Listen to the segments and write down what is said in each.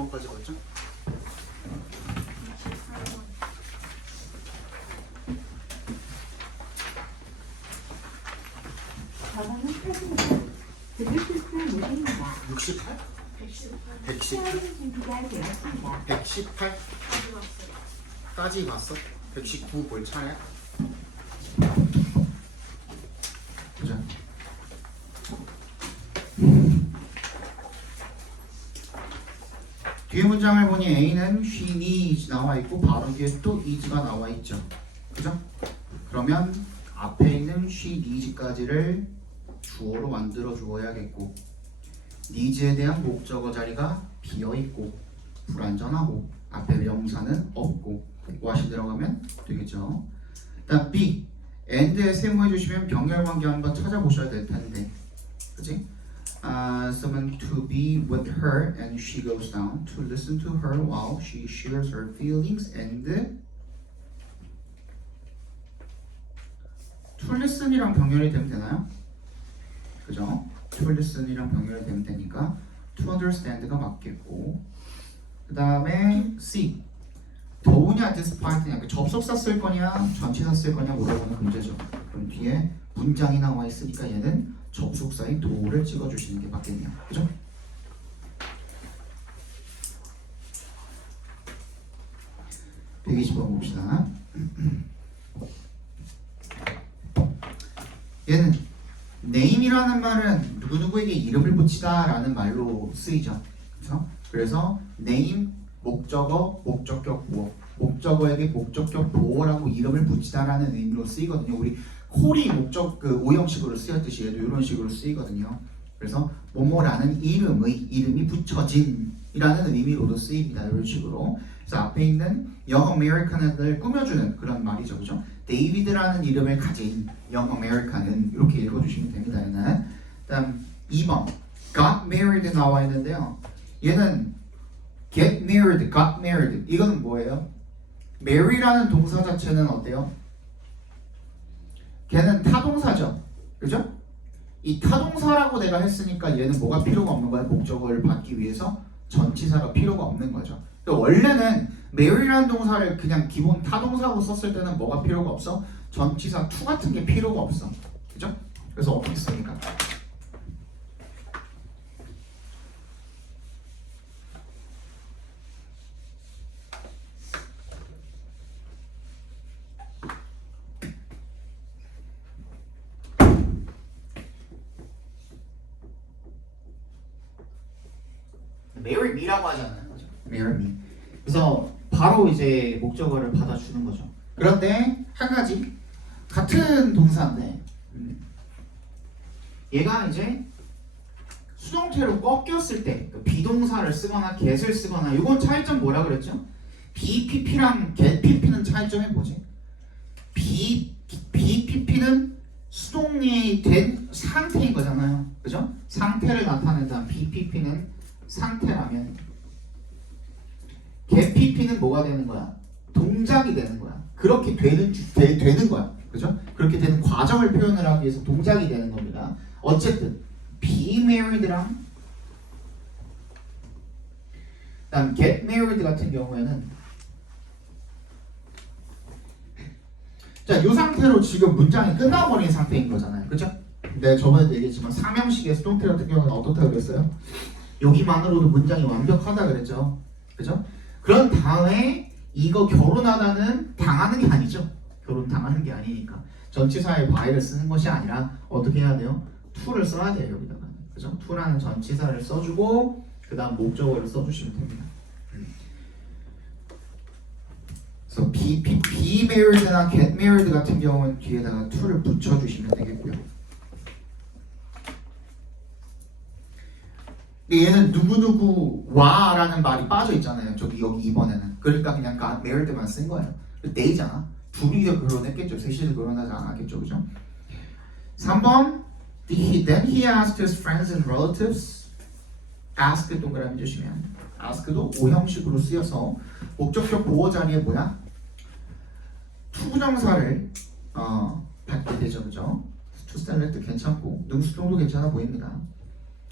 번까지 봤죠? 저번은 표준으로 드루프스 모델입니다. 68? 110? 시험이 준비가 되었습니다. 118까지 봤어? 119 볼 차례? 보자. 뒤에 문장을 보니 A는 she needs 나와 있고 바로 뒤에 또 is가 나와 있죠. 그죠? 그러면 앞에 있는 she needs까지를 주어로 만들어 주어야겠고 needs에 대한 목적어 자리가 비어 있고 불완전하고 앞에 명사는 없고 what이 들어가면 되겠죠. 일단 B and에 세모해 주시면 병렬 관계 한번 찾아보셔야 될 텐데, 그치? Someone to be with her and she goes down to listen to her while she shares her feelings and to listen이랑 병렬이 되면 되나요? 그죠? to listen이랑 병렬이 되면 되니까 to understand가 맞겠고, 그 다음에 C 더우냐 despite냐, 접속사 쓸 거냐 전치사 쓸 거냐 물어보는 문제죠. 그럼 뒤에 문장이 나와 있으니까 얘는 접속사인 do를 찍어주시는 게 맞겠네요. 그죠? (120번) 봅시다. 얘는 name이라는 말은 누구누구에게 이름을 붙이다 라는 말로 쓰이죠. 그렇죠? 그래서 name, 목적어, 목적격 보어, 목적어에게 목적격 보어라고 이름을 붙이다 라는 의미로 쓰이거든요. 우리 콜이 목적 그 오형식으로 쓰였듯이 얘도 이런 식으로 쓰이거든요. 그래서 뭐뭐라는 이름이 붙여진 이라는 의미로도 쓰입니다. 이런 식으로. 그래서 앞에 있는 Young American을 꾸며주는 그런 말이죠. 그죠? 데이비드라는 이름을 가진 Young American은 이렇게 읽어주시면 됩니다. 얘는. 다음 2번 Got married 나와 있는데요. 얘는 get married, got married 이거는 뭐예요? marry라는 동사 자체는 어때요? 걔는 타동사죠. 그죠? 이 타동사라고 내가 했으니까 얘는 뭐가 필요가 없는 거야? 목적어를 받기 위해서 전치사가 필요가 없는 거죠. 그러니까 원래는 marry라는 동사를 그냥 기본 타동사로 썼을 때는 뭐가 필요가 없어? 전치사 to 같은 게 필요가 없어. 그죠? 그래서 어떻게 쓰니까? marry me라고 하잖아요. 그죠? marry me. 그래서 바로 이제 목적어를 받아주는 거죠. 그런데 한 가지 같은 동사인데 얘가 이제 수동태로 꺾였을 때 비동사를 쓰거나 get을 쓰거나 이건 차이점 뭐라 그랬죠? BPP랑 getPP는 차이점이 뭐지? BPP는 수동이 된 상태인 거잖아요. 그죠? 상태를 나타낸다. BPP는 상태라면 getPP는 뭐가 되는 거야? 동작이 되는 거야. 그렇게 되는 거야. 그죠? 그렇게 되는 과정을 표현을 하기 위해서 동작이 되는 겁니다. 어쨌든 be married랑 그다음 get married 같은 경우에는 자, 이 상태로 지금 문장이 끝나버린 상태인 거잖아요. 그죠? 내가 저번에도 얘기했지만 삼형식의 수동태 같은 경우는 어떻다고 그랬어요? 여기만으로도 문장이 완벽하다 그랬죠. 그죠? 그런 다음에 이거 결혼하다는 당하는 게 아니죠. 결혼 당하는 게 아니니까 전치사의 by를 쓰는 것이 아니라 어떻게 해야 돼요? to를 써야 돼요. 여기다가. 그죠? to라는 전치사를 써주고 그 다음 목적어를 써주시면 됩니다. 그래서 be married나 get married 같은 경우는 뒤에다가 to를 붙여주시면 되겠고요. 얘는 누구누구와라는 말이 빠져 있잖아요. 저기 여기 이번에는. 그러니까 그냥 got married만 쓴 거예요. they잖아. 둘이서 결혼했겠죠. 셋이서 결혼하지 않았겠죠. 그죠? 3번 Then he asked his friends and relatives. ask 동그라미 주시면 ask도 오형식으로 쓰여서 목적격 보호 자리에 뭐야? 투부정사를 받게 되죠. 그죠? to select 괜찮고 능수정도 괜찮아 보입니다.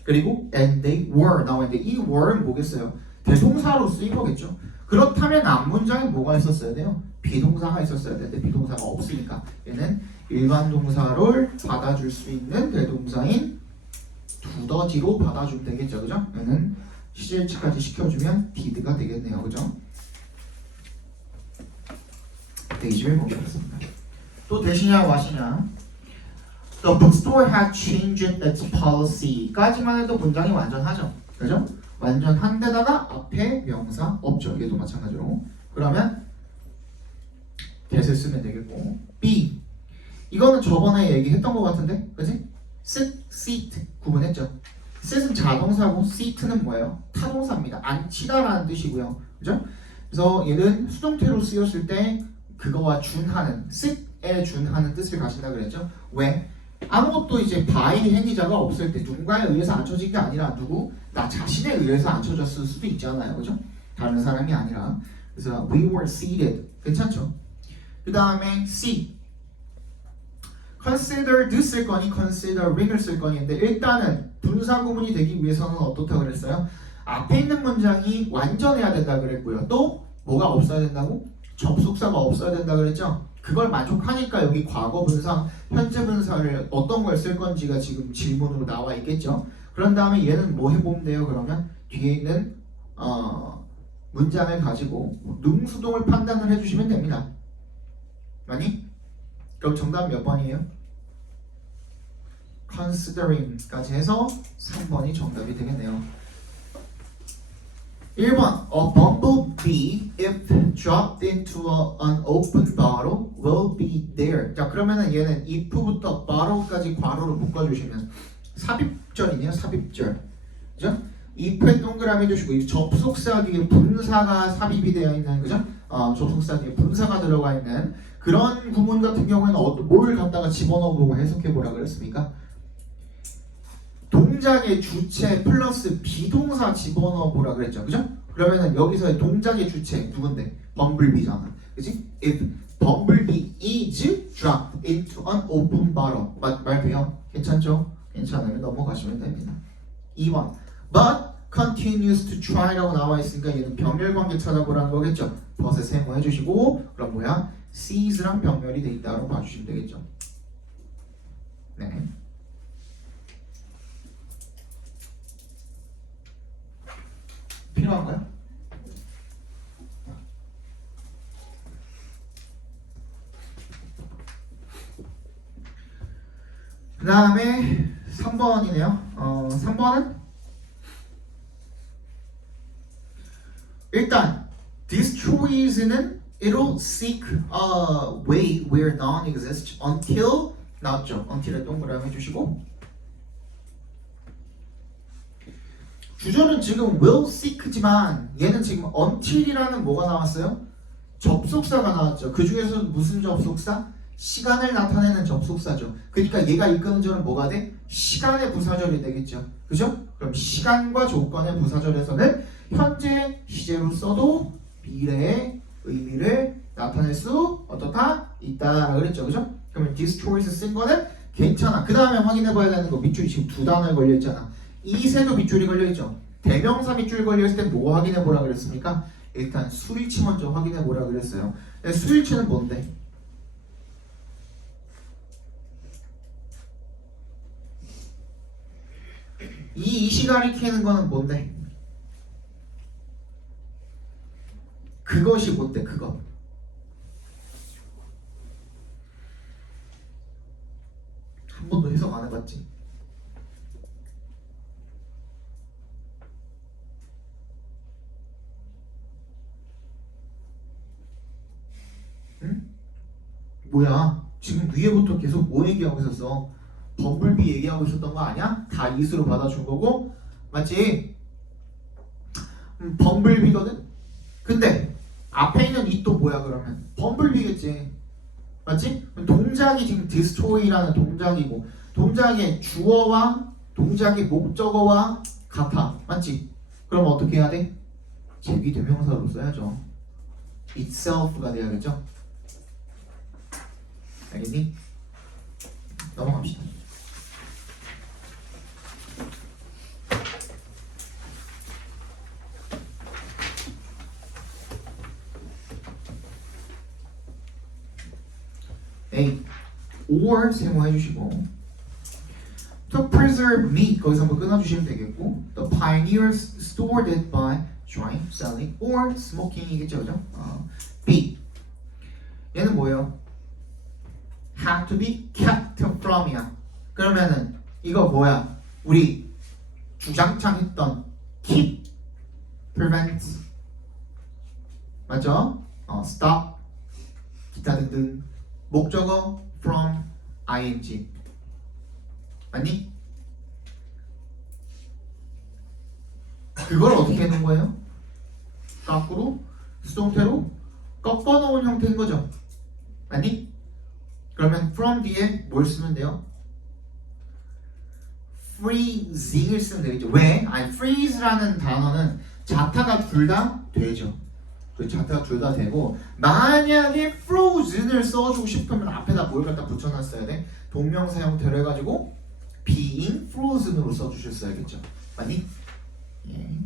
그리고 and they were 나와 있는데 이 were는 뭐겠어요? 대동사로 쓰인 거겠죠. 그렇다면 앞문장에 뭐가 있었어야 돼요? 비동사가 있었어야 되는데 비동사가 없으니까 얘는 일반 동사를 받아줄 수 있는 대동사인 두더지로 받아주면 되겠죠. 그죠? 얘는 시제일치까지 시켜주면 did가 되겠네요. 그죠? 121번 보겠습니다. 또 대시냐 와시냐. The bookstore had changed its policy 까지만 해도 문장이 완전하죠. 그죠? 완전한데다가 앞에 명사 없죠. 얘도 마찬가지로. 그러면 that을 쓰면 되겠고. B. 이거는 저번에 얘기했던 것 같은데, 그지? sit, seat 구분했죠. sit은 자동사고 seat는 뭐예요? 타동사입니다. 앉히다라는 뜻이고요. 그죠? 그래서 얘는 수동태로 쓰였을 때 그거와 준하는 sit에 준하는 뜻을 가진다 그랬죠. 왜? 아무것도 이제 by 행위자가 없을 때 누군가에 의해서 앉혀진 게 아니라 누구? 나 자신에 의해서 앉혀졌을 수도 있잖아요. 그죠? 다른 사람이 아니라. 그래서 we were seated. 괜찮죠? 그 다음에 C. considered 쓸 거니 considering을 쓸 거니인데 일단은 분사 구문이 되기 위해서는 어떻다 그랬어요? 앞에 있는 문장이 완전해야 된다 그랬고요. 또 뭐가 없어야 된다고? 접속사가 없어야 된다 그랬죠? 그걸 만족하니까 여기 과거 분사, 현재 분사를 어떤 걸 쓸 건지가 지금 질문으로 나와 있겠죠? 그런 다음에 얘는 뭐 해보면 돼요? 그러면 뒤에 있는 문장을 가지고 능수동을 판단을 해주시면 됩니다. 아니? 그럼 정답 몇 번이에요? considering까지 해서 3번이 정답이 되겠네요. 1번 A bumblebee if dropped into an open bottle will be there. 자 그러면은 얘는 if부터 bottle까지 괄호로 묶어주시면 삽입절이네요. 삽입절. 그죠? if에 동그라미 해주시고 이 접속사 뒤에 분사가 삽입이 되어 있는 그죠? 접속사 뒤에 분사가 들어가 있는 그런 구문 같은 경우에는 뭘 갖다가 집어넣어보고 해석해보라 그랬습니까? 동작의 주체 플러스 비동사 집어넣어보라 그랬죠. 그죠? 그러면은 여기서의 동작의 주체 누군데? 범블비잖아. 그치? If bumblebee is dropped into an open bottle. 말돼요? 괜찮죠? 괜찮으면 넘어가시면 됩니다. 2번 But continues to try라고 나와 있으니까 얘는 병렬 관계 찾아보라는 거겠죠. but에 세모해 주시고 그럼 뭐야? sees랑 병렬이 돼 있다고 봐주시면 되겠죠. 네. 필요한가요? 그 다음에 3번이네요. 3번은 일단 destroys는 it'll seek a way where none exists until 나왔죠. until에 동그라미 해주시고 주절은 지금 will seek지만 얘는 지금 until이라는 뭐가 나왔어요? 접속사가 나왔죠. 그 중에서 무슨 접속사? 시간을 나타내는 접속사죠. 그러니까 얘가 이끄는 절은 뭐가 돼? 시간의 부사절이 되겠죠. 그죠? 그럼 시간과 조건의 부사절에서는 현재 시제로 써도 미래의 의미를 나타낼 수 어떻다? 있다 그랬죠. 그죠? 그러면 destroys 쓴 거는 괜찮아. 그 다음에 확인해 봐야 되는 거 밑줄이 지금 두 단어에 걸려 있잖아. 이세도 밑줄이 걸려 있죠. 대명사 밑줄 걸려 있을 때 뭐 확인해 보라 그랬습니까? 일단 수일치 먼저 확인해 보라 그랬어요. 수일치는 뭔데? 이시 가리키는 거는 뭔데? 그것이 뭔데? 그거. 한 번도 해석 안 해봤지? 응? 뭐야? 지금 위에부터 계속 뭐 얘기하고 있었어? 범블비 얘기하고 있었던 거 아니야? 다 이수로 받아준 거고 맞지? 범블비거든? 근데 앞에 있는 이 또 뭐야 그러면? 범블비겠지 맞지? 동작이 지금 destroy라는 동작이고 동작의 주어와 동작의 목적어와 같아 맞지? 그럼 어떻게 해야 돼? 제기대명사로 써야죠. itself가 돼야겠죠? 알겠니? 넘어갑시다. A or 세모해 주시고 to preserve meat 거기서 한번 끊어주시면 되겠고 the pioneers stored it by drying, selling or smoking이겠죠, 그죠? B 얘는 뭐예요? had to be kept from이야. 그러면은 이거 뭐야? 우리 주장창 했던 keep, prevent 맞죠? stop 기타 등등 목적어 from ing 맞니? 그걸 어떻게 해놓은 거예요? 거꾸로 수동태로 꺾어 놓은 형태인 거죠. 맞니? 그러면 from 뒤에 뭘 쓰면 돼요? freezing을 쓰면 되겠죠. 왜? 아니 freeze라는 단어는 자타가 둘 다 되죠. 그 자타가 둘 다 되고 만약에 frozen을 써주고 싶으면 앞에다 뭘 갖다 붙여놨어야 돼? 동명사 형태로 해가지고 being frozen으로 써주셨어야겠죠. 맞니? 예.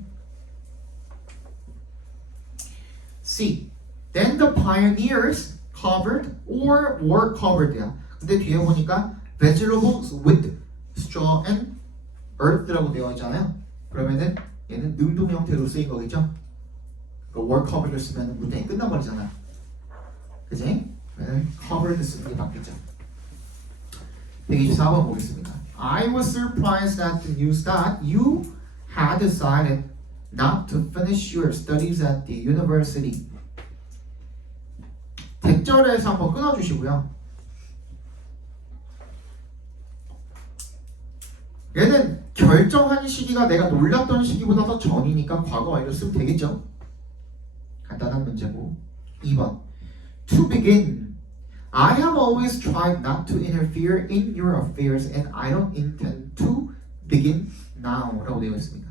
C. Then the pioneers covered or were covered야. 근데 뒤에 보니까 vegetables with straw and earth라고 되어 있잖아요. 그러면은 얘는 능동 형태로 쓰인 거겠죠. were covered를 쓰면 문장이 끝나버리잖아. 그지? 그러면 covered 쓰는 게 맞겠죠. 124번 보겠습니다. I was surprised at the news that you had decided not to finish your studies at the university. 대절에서 한번 끊어주시고요. 얘는 결정한 시기가 내가 놀랐던 시기보다 더 전이니까 과거 완료 쓰면 되겠죠. 간단한 문제고. 2번 To begin, I have always tried not to interfere in your affairs and I don't intend to begin now 라고 되어 있습니다.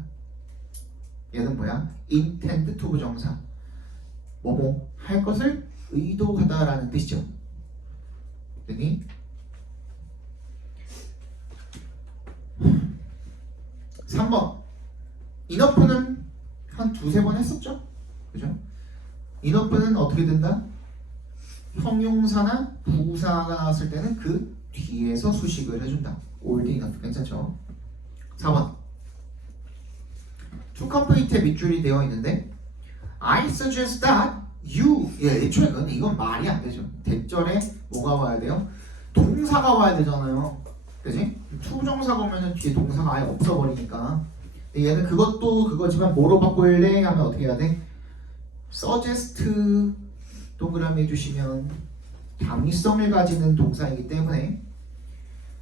얘는 뭐야? intend to 부정사 뭐뭐 할 것을 의도하다라는 뜻이죠. 되니? 3번 인어프는 한 두세 번 했었죠? 그죠? 인어프는 어떻게 된다? 형용사나 부사가 나왔을 때는 그 뒤에서 수식을 해준다. 올드 인어프 괜찮죠? 4번 To complete에 밑줄이 되어 있는데 I suggest that you 애초에 이건 말이 안 되죠. 대절에 뭐가 와야 돼요? 동사가 와야 되잖아요. 그지? 투부정사가 오면은 뒤에 동사가 아예 없어버리니까. 근데 얘는 그것도 그거지만 뭐로 바꿀래? 하면 어떻게 해야 돼? suggest 동그라미 해주시면 당위성을 가지는 동사이기 때문에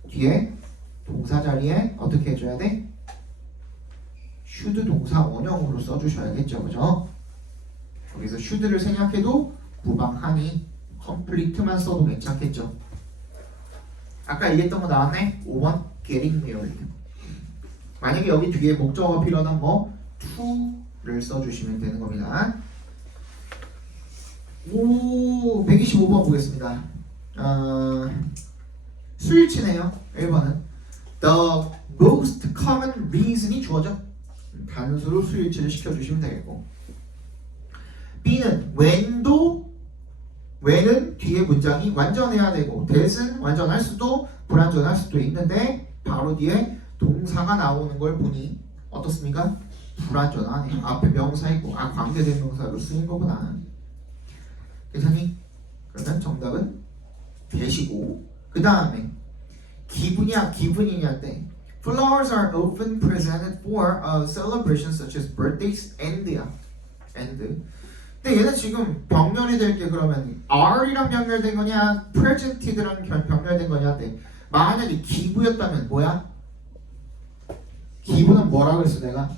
뒤에 동사 자리에 어떻게 해줘야 돼? should 동사 원형으로 써주셔야겠죠, 그죠? 거기서 should를 생략해도 무방하니 complete만 써도 괜찮겠죠. 아까 얘기했던 거 나왔네? 5번 getting married. 만약에 여기 뒤에 목적어가 필요하다면 뭐 to를 써주시면 되는 겁니다. 125번 보겠습니다. 수일치네요. 1번은 The most common reason이 주어져. 단수로 수일치를 시켜주시면 되겠고 B는 when은 뒤에 문장이 완전해야 되고 that은 완전할 수도 불완전할 수도 있는데 바로 뒤에 동사가 나오는 걸 보니 어떻습니까? 불완전하네. 앞에 명사 있고 관계된 명사로 쓰인 거구나. 괜찮니? 그러면 정답은 대시고 그 다음에 기분이냐 때 Flowers are often presented for celebrations such as birthdays and. 근데 얘는 지금 병렬이 될 게 그러면 are이랑 병렬된 거냐 presented랑 병렬된 거냐 때 만약에 기부였다면 뭐야? 기부는 뭐라 그랬어 내가?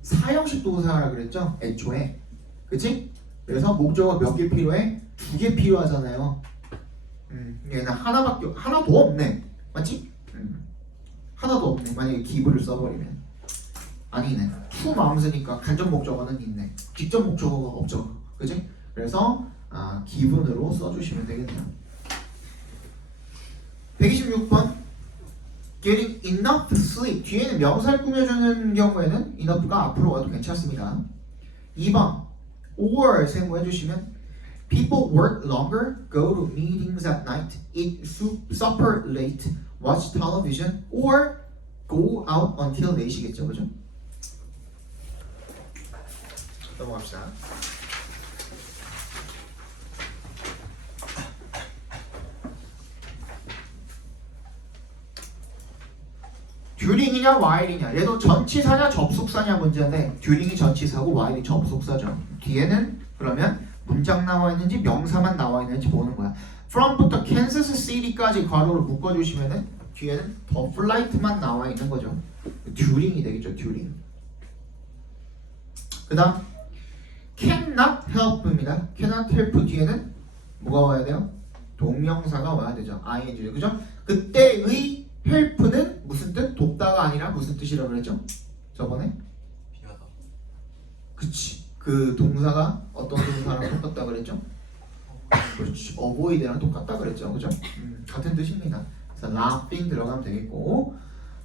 사형식 동사라 그랬죠? 애초에 그치? 그래서 목적어 몇 개 필요해? 2개 필요하잖아요. 얘는 하나도 없네. 맞지? 하나도 없네. 만약에 기부를 써버리면 아니네. to 마음새니까 간접 목적어는 있네. 직접 목적어가 없죠. 그지? 그래서 기분으로 써주시면 되겠네요. 126번 Getting enough sleep. 뒤에는 명사를 꾸며주는 경우에는 enough가 앞으로 와도 괜찮습니다. 2번 or 세모해주시면 People work longer, go to meetings at night, eat supper late, watch television, or go out until 4시겠죠, 그죠? 넘어갑시다. 듀링이냐 와일이냐, 얘도 전치사냐 접속사냐 문제인데 듀링이 전치사고 와일이 접속사죠. 뒤에는 그러면 문장 나와 있는지 명사만 나와 있는지 보는 거야. from부터 캔서스 시티까지 괄호를 묶어주시면은 뒤에는 더 플라이트만 나와 있는 거죠. 듀링이 되겠죠. 듀링. 그 다음 cannot help입니다. cannot help 뒤에는 뭐가 와야 돼요? 동명사가 와야 되죠. ing. 그죠? 그때의 help는 무슨 뜻? 돕다가 아니라 무슨 뜻이라고 그랬죠? 저번에? 비하다. 그치. 그 동사가 어떤 동사랑 똑같다 그랬죠? 그렇지. avoid랑 똑같다 그랬죠. 그죠? 같은 뜻입니다. 그래서 laughing 들어가면 되겠고,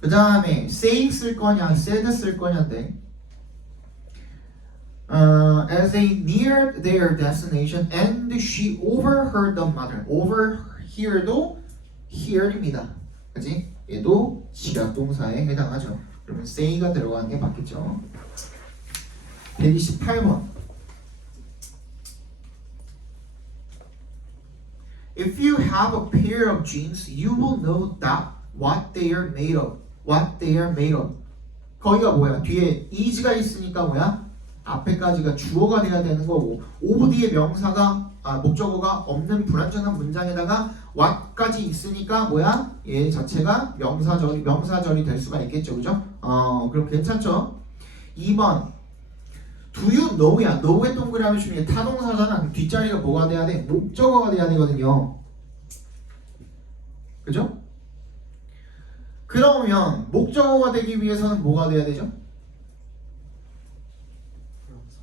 그 다음에 say 쓸 거냐 said 쓸 거냐인데 as they neared their destination and she overheard the mother. overhear도 hear입니다. 그치? 얘도 지각동사에 해당하죠. 그러면 say가 들어가는 게 맞겠죠. 128번. If you have a pair of jeans, you will know that what they are made of. What they are made of. 거기가 뭐야? 뒤에 is가 있으니까 뭐야? 앞에까지가 주어가 돼야 되는 거고, of 뒤에 명사가 목적어가 없는 불완전한 문장에다가 what까지 있으니까 뭐야? 얘 자체가 명사절이 될 수가 있겠죠, 그죠? 그럼 괜찮죠? 2번. Do you know야. know의 동그라미 중에 타동사잖아. 뒷자리가 뭐가 돼야 돼? 목적어가 돼야 되거든요. 그죠? 그러면 목적어가 되기 위해서는 뭐가 돼야 되죠?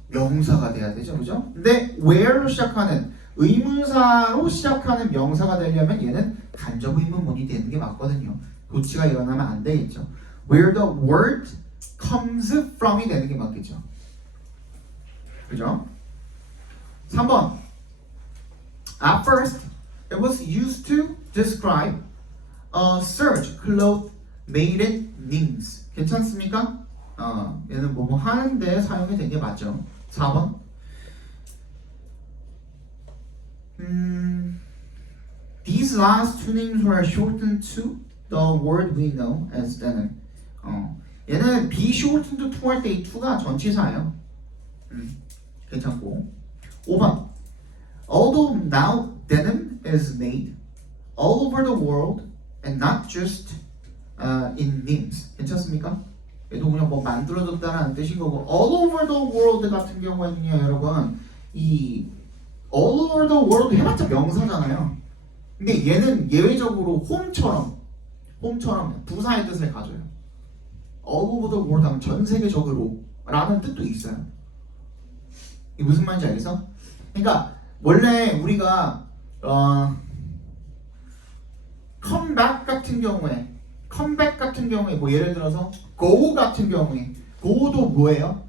명사가 돼야 되죠. 그죠? 근데 where로 시작하는 의문사로 시작하는 명사가 되려면 얘는 간접 의문문이 되는 게 맞거든요. 도치가 일어나면 안 되겠죠. Where the word comes from이 되는 게 맞겠죠. 그죠? 3번. At first, it was used to describe a serge cloth made in Nims. 괜찮습니까? 얘는 뭐 하는데 사용이 된 게 맞죠. 4번. These last two names were shortened to the word we know as denim. 얘는 be shortened to 할 때 이 to가 전치사예요. 괜찮고. 5번. Although now denim is made all over the world and not just in Nims. 괜찮습니까? 얘도 그냥 뭐 만들어졌다는 뜻인 거고, all over the world 같은 경우에는요, 여러분, 이 all over the world 해봤자 명사잖아요. 근데 얘는 예외적으로 홈처럼 부사의 뜻을 가져요. all over the world 하면 전 세계적으로 라는 뜻도 있어요. 이게 무슨 말인지 알겠어? 그러니까 원래 우리가 컴백 같은 경우에 뭐 예를 들어서 go 같은 경우에 go도 뭐예요?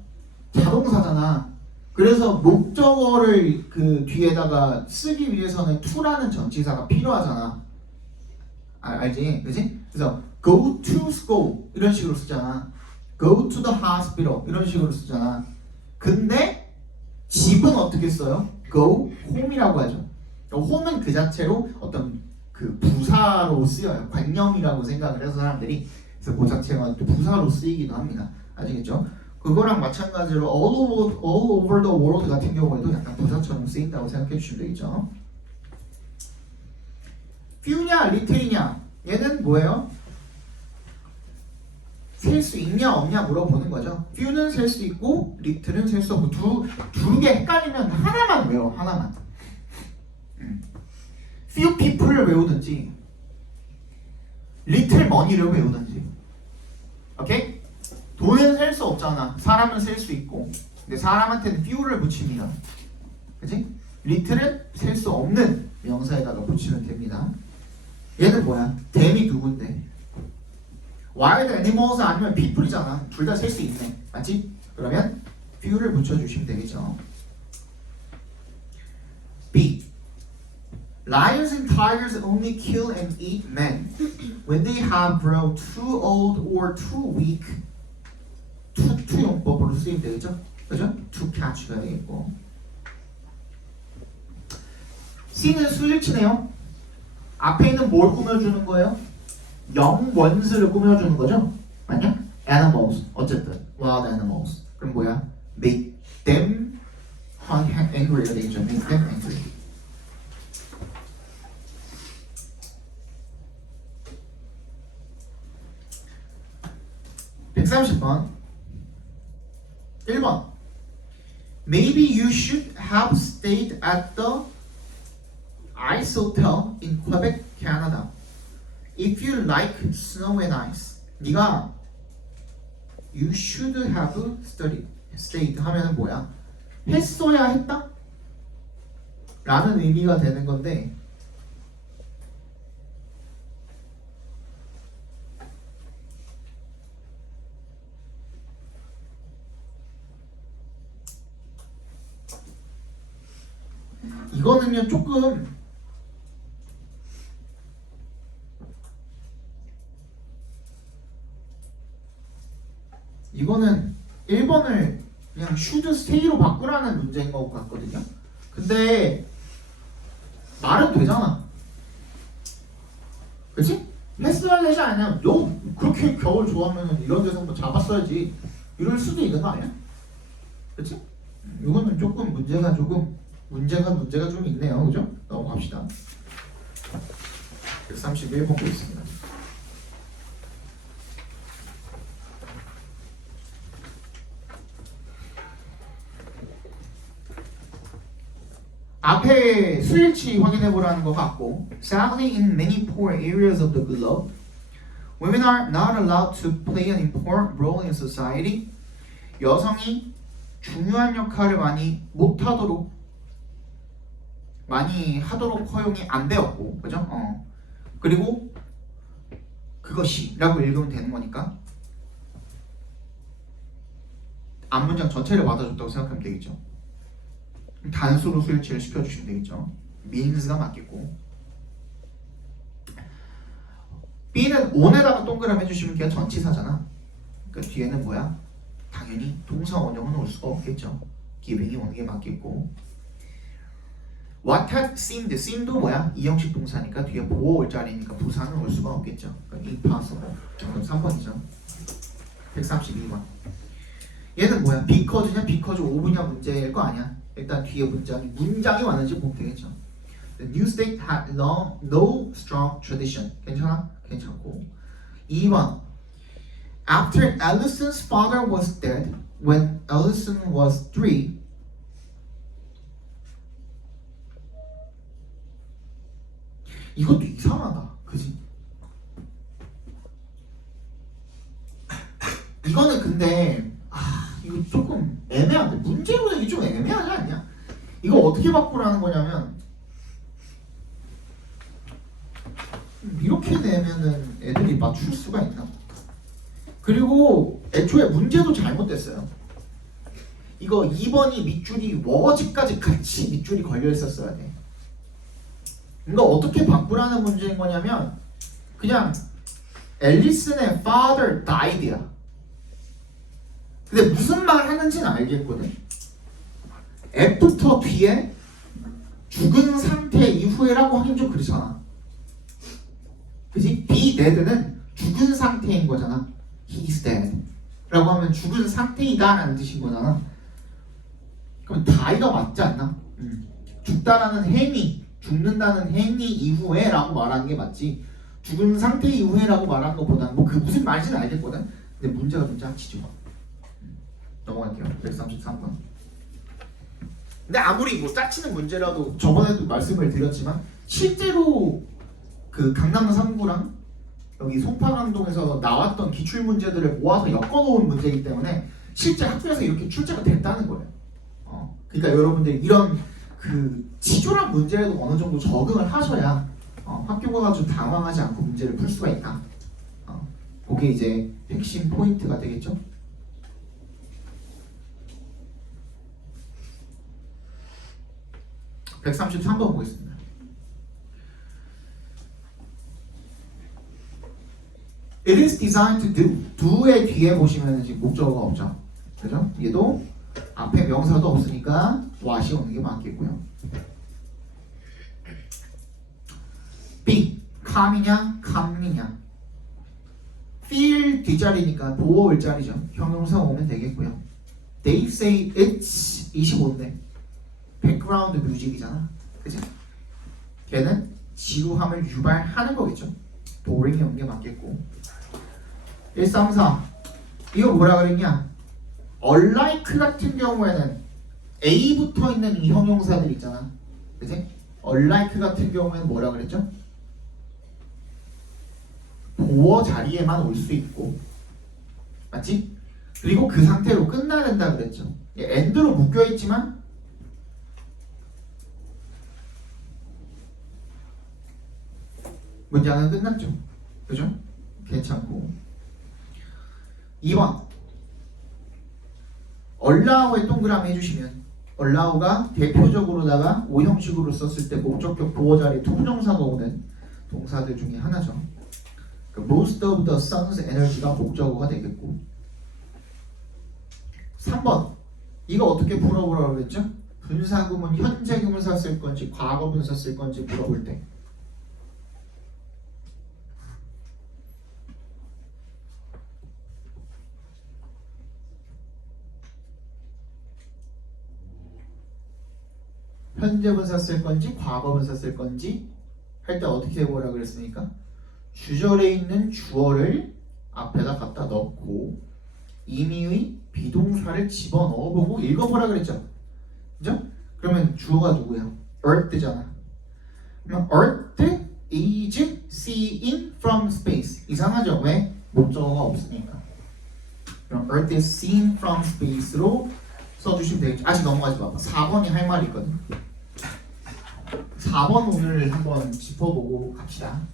자동사잖아. 그래서 목적어를 그 뒤에다가 쓰기 위해서는 to라는 전치사가 필요하잖아. 알지? 그지? 그래서 go to school 이런 식으로 쓰잖아. go to the hospital 이런 식으로 쓰잖아. 근데 집은 어떻게 써요? go home이라고 하죠. home은 그 자체로 어떤 그 부사로 쓰여요. 관념이라고 생각을 해서 사람들이, 그래서 그 자체가 부사로 쓰이기도 합니다. 아시겠죠? 그거랑 마찬가지로 all over the world 같은 경우에도 약간 부사처럼 쓰인다고 생각해 주시면 되겠죠. few냐 little이냐, 얘는 뭐예요? 셀 수 있냐 없냐 물어보는 거죠. few는 셀 수 있고 little는 셀 수 없고, 두 개 헷갈리면 하나만 외워. 하나만. few people를 외우든지 little money를 외우든지. 오케이? 돈은 셀 수 없잖아. 사람은 셀 수 있고. 근데 사람한테는 few를 붙입니다. 그치? little은 셀 수 없는 명사에다가 붙이면 됩니다. 얘는 뭐야? them이 누군데? wild animals 아니면 people이잖아. 둘 다 셀 수 있네. 맞지? 그러면 few를 붙여주시면 되겠죠. B. Lions and tigers only kill and eat men when they have grown too old or too weak. to 용법으로 쓰임되겠죠? 그죠? To catch가 되겠고. C는 수일치네요. 앞에 있는 뭘 꾸며주는 거예요? 영원수를 꾸며주는 거죠? 맞냐? Animals. 어쨌든 wild animals. 그럼 뭐야? Make them angry가 되겠죠? Make them angry. (130번) 1번 Maybe you should have stayed at the Ice Hotel in Quebec, Canada. If you like snow and ice. 네가 You should have stayed 하면은 뭐야? 했어야 했다? 라는 의미가 되는 건데 이거는요 조금 이거는 1번을 그냥 should stay로 바꾸라는 문제인 것 같거든요. 근데 말은 되잖아. 그치? 했어야 되지 않냐? 너 그렇게 겨울 좋아하면 이런 데서 뭐 잡았어야지 이럴 수도 있는 거 아니야? 그치? 이거는 조금 문제가 좀 있네요. 그죠? 넘어갑시다. 131번 보겠습니다. 앞에 수일치 확인해 보라는 거 같고 Sadly, in many poor areas of the globe, women are not allowed to play an important role in society. 여성이 중요한 역할을 많이 하도록 허용이 안 되었고, 그죠? 그리고 그것이라고 읽으면 되는 거니까 앞문장 전체를 받아줬다고 생각하면 되겠죠. 단수로 수일치를 시켜주시면 되겠죠. means가 맞겠고 B는 on에다가 동그라미 해주시면 그냥 전치사잖아. 그러니까 뒤에는 뭐야? 당연히 동사 원형은 올 수가 없겠죠. giving이 오는 게 맞겠고 What had seemed, seem도 뭐야? 이형식 동사니까 뒤에 보호 올 자리니까 부사는 올 수가 없겠죠. 그러니까 impossible. 정답 3번이죠. 132번. 얘는 뭐야? because냐 because of냐 문제일 거 아니야? 일단 뒤에 문장이 왔는지 보면 되겠죠. The new state had no strong tradition. 괜찮아? 괜찮고. 2번. After Allison's father was dead, when Allison was 3, 이것도 이상하다. 그지? 이거는 근데 이거 조금 애매한데 문제로 내기 좀 애매하지 않냐? 이거 어떻게 바꾸라는 거냐면 이렇게 내면은 애들이 맞출 수가 있나? 그리고 애초에 문제도 잘못됐어요. 이거 2번이 밑줄이 워즈까지 같이 밑줄이 걸려 있었어야 돼. 이거 어떻게 바꾸라는 문제인 거냐면 그냥 앨리슨의 father died야. 근데 무슨 말 하는지는 알겠거든. 애프터 뒤에 죽은 상태 이후에라고 하긴 좀 그렇잖아. 그지? be dead는 죽은 상태인 거잖아. He's dead 라고 하면 죽은 상태이다 라는 뜻인 거잖아. 그럼 die가 맞지 않나? 죽다라는 행위, 죽는다는 행위 이후에 라고 말하는 게 맞지. 죽은 상태 이후에 라고 말하는 것보다는 뭐 그 무슨 말인지는 알겠거든. 근데 문제가 좀 짜치죠. 넘어갈게요. 133번. 근데 아무리 뭐 짜치는 문제라도 저번에도 말씀을 드렸지만 실제로 그 강남 3구랑 여기 송파강동에서 나왔던 기출 문제들을 모아서 엮어놓은 문제이기 때문에 실제 학교에서 이렇게 출제가 됐다는 거예요. 그러니까 여러분들 이런 그 치졸한 문제에도 어느 정도 적응을 하셔야 학교가 좀 당황하지 않고 문제를 풀 수가 있다. 그게 이제 핵심 포인트가 되겠죠. 133번 보겠습니다. It is designed to do. do의 뒤에 보시면 지금 목적어가 없죠. 그죠? 얘도 앞에 명사도 없으니까 what이 오는 게 맞겠고요. B. come이냐 come이냐. feel 뒷자리니까 도어 을자리죠. 형용사 오면 되겠고요. They say it's 25인데 background music이잖아. 그치? 걔는 지루함을 유발하는 거겠죠. boring이 오는 게 맞겠고. 134 이거 뭐라 그랬냐? unlike 같은 경우에는 A 붙어 있는 이 형용사들 있잖아. 그치? unlike 같은 경우에는 뭐라 그랬죠? 보어 자리에만 올 수 있고, 맞지? 그리고 그 상태로 끝나는다 그랬죠. end로 묶여 있지만 문장은 끝났죠. 그죠? 괜찮고. 2번 allow에 동그라미 해주시면 allow가 대표적으로다가 오형식으로 썼을 때 목적격 보어 자리에 투부정사가 오는 동사들 중에 하나죠. Most of the sun's energy가 목적어가 되겠고. 3번 이거 어떻게 풀어보라고 그랬죠? 분사구문 현재금을 쓸 건지 과거분사 쓸 건지 물어볼 때 현재분사 쓸 건지 과거분사 쓸 건지 할 때 어떻게 해보라고 그랬습니까? 주절에 있는 주어를 앞에다 갖다 넣고 임의의 비동사를 집어넣어보고 읽어보라 그랬죠. 그죠? 그러면 주어가 누구야? Earth잖아. 그러면 Earth is seen from space. 이상하죠? 왜? 목적어가 없으니까. 그럼 Earth is seen from space로 써주시면 되겠죠. 아직 넘어가지 마. 4번이 할 말이 있거든. 4번 오늘 한번 짚어보고 갑시다.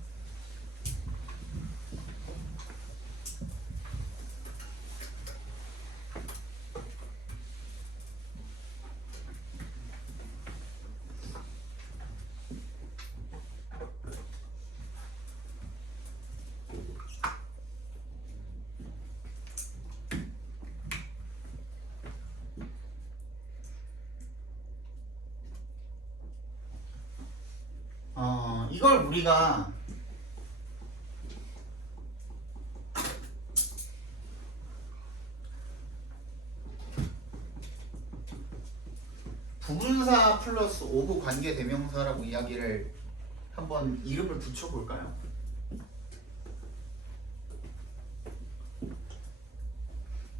이걸 우리가 부분사 플러스 오브 관계 대명사라고 이야기를 한번 이름을 붙여볼까요?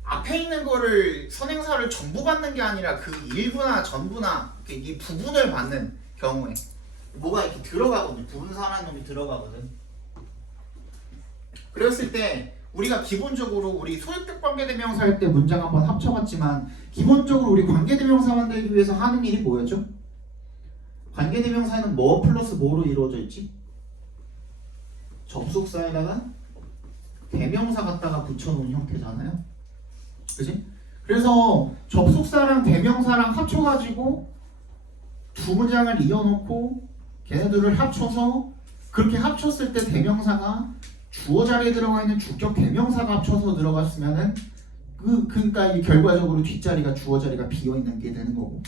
앞에 있는 거를 선행사를 전부 받는 게 아니라 그 일부나 전부나 이 부분을 받는 경우에 뭐가 이렇게 들어가거든. 부분사라는 놈이 들어가거든. 그랬을 때 우리가 기본적으로 우리 소유격 관계대명사 할 때 문장 한번 합쳐봤지만 기본적으로 우리 관계대명사 만들기 위해서 하는 일이 뭐였죠? 관계대명사는 뭐 플러스 뭐로 이루어져 있지? 접속사에다가 대명사 갖다가 붙여놓은 형태잖아요. 그지? 그래서 접속사랑 대명사랑 합쳐가지고 두 문장을 이어놓고 걔네들을 합쳐서 그렇게 합쳤을 때 대명사가 주어 자리에 들어가 있는 주격 대명사가 합쳐서 들어갔으면은 그러니까 이 결과적으로 뒷자리가 주어 자리가 비어 있는 게 되는 거고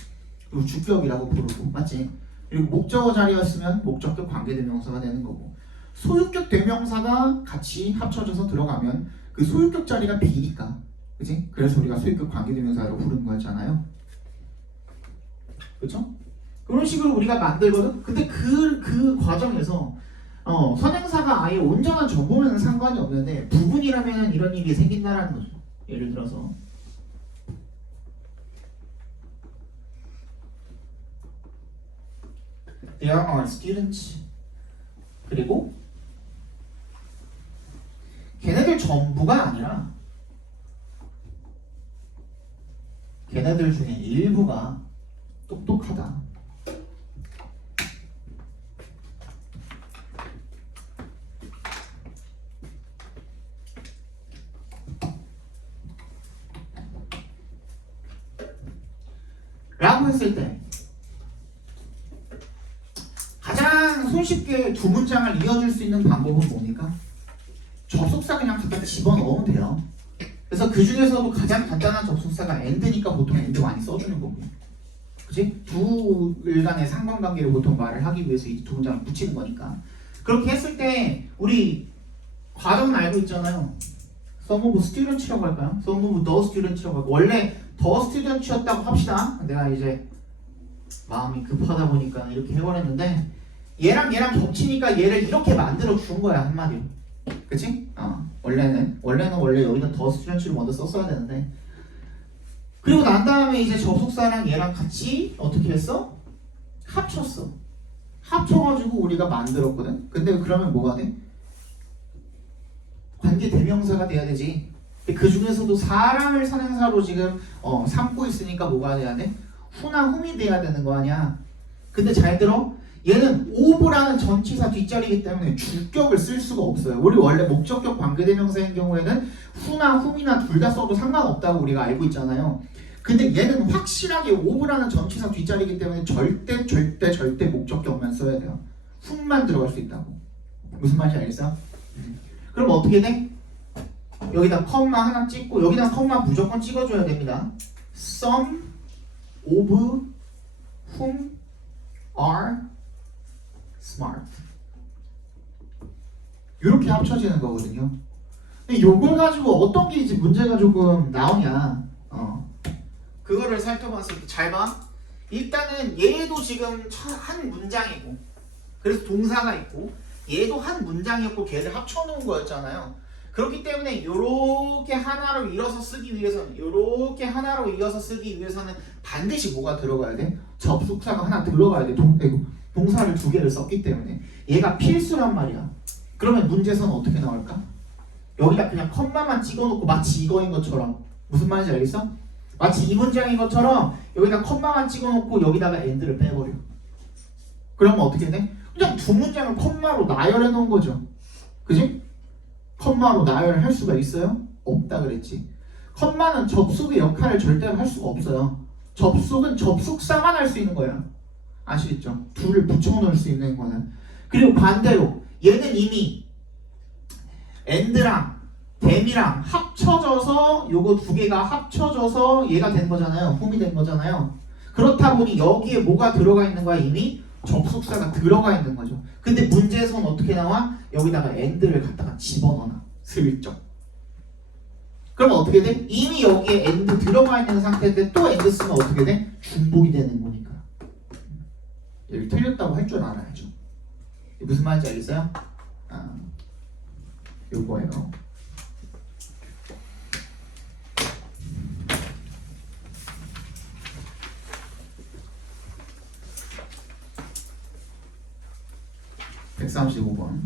그리고 주격이라고 부르고 맞지? 그리고 목적어 자리였으면 목적격 관계 대명사가 되는 거고 소유격 대명사가 같이 합쳐져서 들어가면 그 소유격 자리가 비니까 그지? 그래서 우리가 소유격 관계 대명사로 부르는 거였잖아요. 그렇죠? 그런 식으로 우리가 만들거든. 근데 그 과정에서 선행사가 아예 온전한 전부면 상관이 없는데 부분이라면 이런 일이 생긴다라는 거죠. 예를 들어서 There are students 그리고 걔네들 전부가 아니라 걔네들 중에 일부가 똑똑하다. 라고 했을 때 가장 손쉽게 두 문장을 이어줄 수 있는 방법은 뭡니까? 접속사 그냥 갖다 집어넣으면 돼요. 그래서 그 중에서도 가장 간단한 접속사가 and니까 보통 and 많이 써주는 거고, 그치? 둘 간의 상관관계를 보통 말을 하기 위해서 이 두 문장을 붙이는 거니까. 그렇게 했을 때 우리 과정은 알고 있잖아요. Some of students라고 할까요? Some of the students라고 할까요? 원래 the students였다고 합시다. 내가 이제 마음이 급하다 보니까 이렇게 해버렸는데 얘랑 겹치니까 얘를 이렇게 만들어 준 거야, 한마디로. 그치? 원래는 원래 여기다 the students를 먼저 썼어야 되는데, 그리고 난 다음에 이제 접속사랑 얘랑 같이 어떻게 했어? 합쳤어. 합쳐가지고 우리가 만들었거든. 근데 그러면 뭐가 돼? 관계 대명사가 돼야 되지. 그 중에서도 사람을 선행사로 지금 삼고 있으니까 뭐가 돼야 돼? 후나 훔이 돼야 되는 거 아니야. 근데 잘 들어. 얘는 of라는 전치사 뒷자리이기 때문에 주격을 쓸 수가 없어요. 우리 원래 목적격 관계대명사인 경우에는 후나 훔이나 둘 다 써도 상관없다고 우리가 알고 있잖아요. 근데 얘는 확실하게 of라는 전치사 뒷자리이기 때문에 절대 목적격만 써야 돼요. 훔만 들어갈 수 있다고. 무슨 말인지 알겠어요? 그럼 어떻게 돼? 여기다 컴마 하나 찍고 여기다 컴마 무조건 찍어줘야 됩니다. Some of whom are smart. 이렇게 합쳐지는 거거든요. 근데 요걸 가지고 어떤 게 이제 문제가 조금 나오냐? 그거를 살펴봤을 때 잘 봐. 일단은 얘도 지금 한 문장이고, 그래서 동사가 있고, 얘도 한 문장이었고 걔를 합쳐놓은 거였잖아요. 그렇기 때문에 이렇게 하나로 이어서 쓰기 위해서는 반드시 뭐가 들어가야 돼? 접속사가 하나 들어가야 돼. 동사를 두 개를 썼기 때문에 얘가 필수란 말이야. 그러면 문제에서는 어떻게 나올까? 여기다 그냥 컴마만 찍어놓고 마치 이거인 것처럼, 무슨 말인지 알겠어? 마치 이 문장인 것처럼 여기다 컴마만 찍어놓고 여기다가 and를 빼버려. 그러면 어떻게 돼? 그냥 두 문장을 컴마로 나열해 놓은 거죠. 그지? 컴마로 나열을 할 수가 있어요? 없다 그랬지. 컴마는 접속의 역할을 절대로 할 수가 없어요. 접속은 접속사만 할 수 있는 거야. 아시겠죠? 둘을 붙여 놓을 수 있는 거는. 그리고 반대로 얘는 이미 and랑 them이랑 합쳐져서 요거 두 개가 합쳐져서 얘가 된 거잖아요. whom이 된 거잖아요. 그렇다 보니 여기에 뭐가 들어가 있는 거야? 이미 접속사가 들어가 있는 거죠. 근데 문제에서는 어떻게 나와? 여기다가 and를 갖다가 집어넣어. 슬쩍. 그럼 어떻게 돼? 이미 여기에 and 들어가 있는 상태인데 또 and 쓰면 어떻게 돼? 중복이 되는 거니까. 여기 틀렸다고 할 줄 알아야죠. 무슨 말인지 알겠어요? 요거예요. (135번)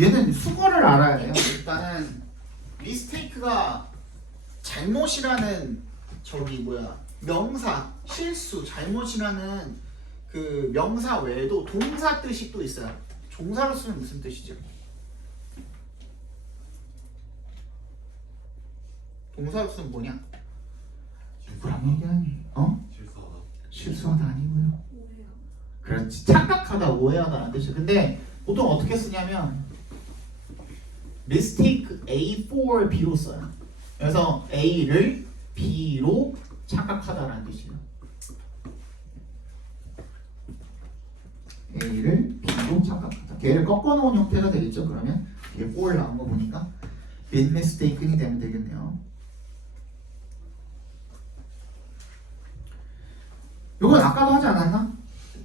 얘는 수거를 알아야 돼요. 일단은 미스테이크가 잘못이라는 명사, 실수, 잘못이라는 그 명사 외에도 동사 뜻이 또 있어요. 종사로 쓰면 무슨 뜻이죠? 동사로 쓰면 뭐냐? 누구랑 얘기하니? 실수하다 아니고요. 그렇지. 착각하다, 오해하다라는 뜻이에요. 근데 보통 어떻게 쓰냐면 mistake A for B로 써요. 그래서 A를 B로 착각하다라는 뜻이에요. A를 B로 착각하다. 걔를 꺾어놓은 형태가 되겠죠. 그러면 이게 for 나온 거 보니까 been mistaken이 되면 되겠네요. 이건 아까도 하지 않았나?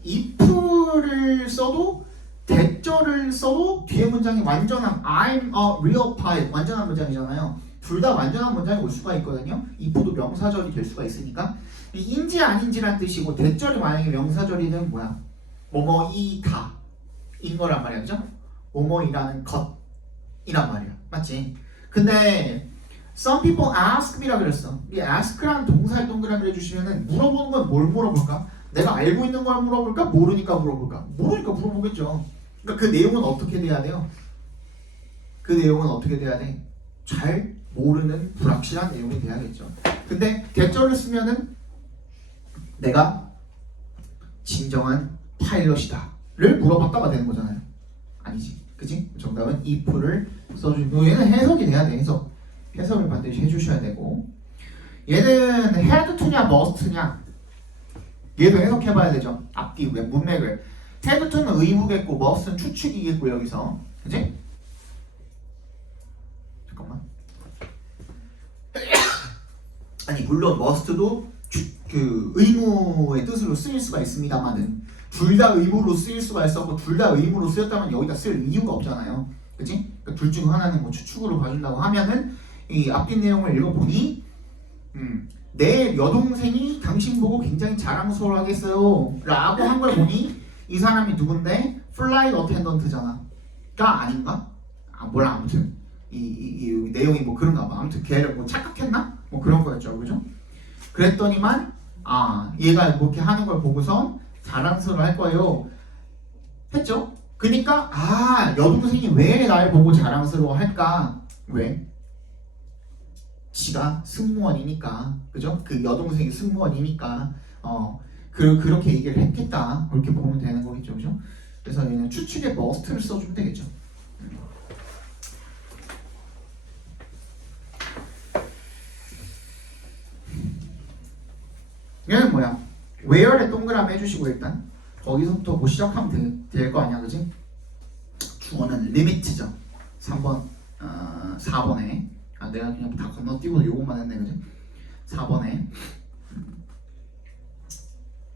if를 써도 대절을 써도 뒤에 문장이 완전한 I'm a real pilot 완전한 문장이잖아요. 둘 다 완전한 문장이 올 수가 있거든요. if도 명사절이 될 수가 있으니까 인지 아닌지란 뜻이고 대절이 만약에 명사절이면 뭐야? 뭐뭐이다 인 거란 말이야. 그죠? 뭐뭐이라는 것이란 말이야. 맞지? 근데 some people ask me라 그랬어. 이 ask라는 동사를 동그라미 해주시면은 물어보는 건 뭘 물어볼까? 내가 알고 있는 걸 물어볼까? 모르니까 물어볼까? 모르니까 물어보겠죠. 그러니까 그 내용은 어떻게 돼야 돼요? 그 내용은 어떻게 돼야 돼? 잘 모르는 불확실한 내용이 돼야겠죠. 근데 대절을 쓰면은 내가 진정한 파일럿이다를 물어봤다가 되는 거잖아요. 아니지, 그지? 정답은 if를 써주고 얘는 해석이 돼야 돼. 해석을 반드시 해주셔야 되고 얘는 had to냐 must냐 얘도 해석해봐야 되죠. 앞뒤 문맥을 had to는 의무겠고 must는 추측이겠고 여기서 그지? 잠깐만. 아니 물론 must도 그 의무의 뜻으로 쓰일 수가 있습니다만은 둘 다 의무로 쓰일 수가 있었고 둘 다 의무로 쓰였다면 여기다 쓸 이유가 없잖아요. 그치? 그러니까 둘 중 하나는 뭐 추측으로 봐준다고 하면은 이 앞뒤 내용을 읽어보니 내 여동생이 당신 보고 굉장히 자랑스러워하겠어요 라고 한 걸 보니 이 사람이 누군데? 플라이트 어텐던트잖아 가 아닌가? 몰라 아무튼 이 내용이 뭐 그런가 봐. 아무튼 걔를 뭐 착각했나? 뭐 그런 거였죠. 그죠? 그랬더니만 얘가 그렇게 하는 걸 보고서 자랑스러워 할 거예요 했죠? 그니까 여동생이 왜 날 보고 자랑스러워 할까? 왜? 지가 승무원이니까 그죠? 그 여동생이 승무원이니까 그렇게 얘기를 했겠다 그렇게 보면 되는 거겠죠. 그죠? 그래서 얘는 추측에 must를 써주면 되겠죠. 얘는 뭐야? where에 동그라미 해주시고 일단 거기서부터 뭐 시작하면 될 거 아니야, 그지? 주어는 limit죠. 3번, 4번에 내가 그냥 다 건너뛰고 요것만 했네, 그지? 4번에